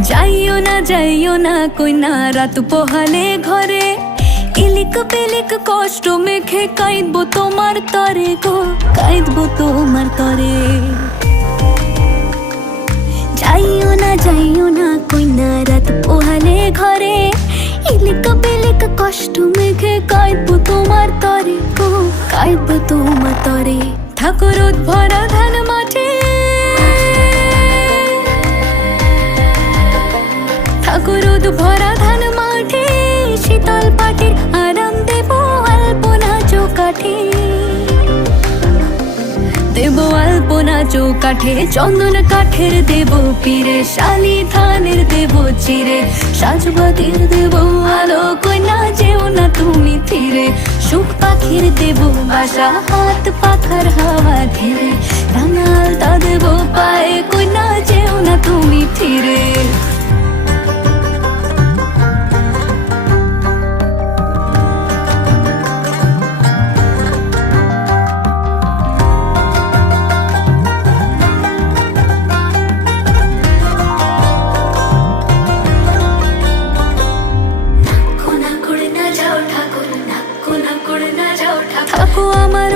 যাইও না কইনা রাত পোহালে ঘরে, ইলিক পিলিক কষ্ট মেখে কাঁদবো তোমার তরে গো, কাঁদবো তোমার তরে। যাইও না কইনা রাত পোহালে ঘরে, ইলিক পিলিক কষ্ট মেখে কাঁদবো তোমার তরে গো, কাঁদবো তোমার তরে। ঠাকুর ভরা ধান মাঠে, ঠাকুর ভরা ধান মাঠে, শীতল পাটির আরাম দেব আলপনা চৌকাঠে, দেব আলপনা চৌকাঠে। চন্দন কাঠের দেব পীরে, শালি ধানের দেব চিরে, সাজবাতির দেব আলো কইনা যেও না তুমি ফিরে। সুখ পাখির দেব বাসা, হাত পাখার হাওয়া ঘিরে, রাঙা আলতা দেব পায়ে কইনা যেও না তুমি ফিরে। থাকো আমার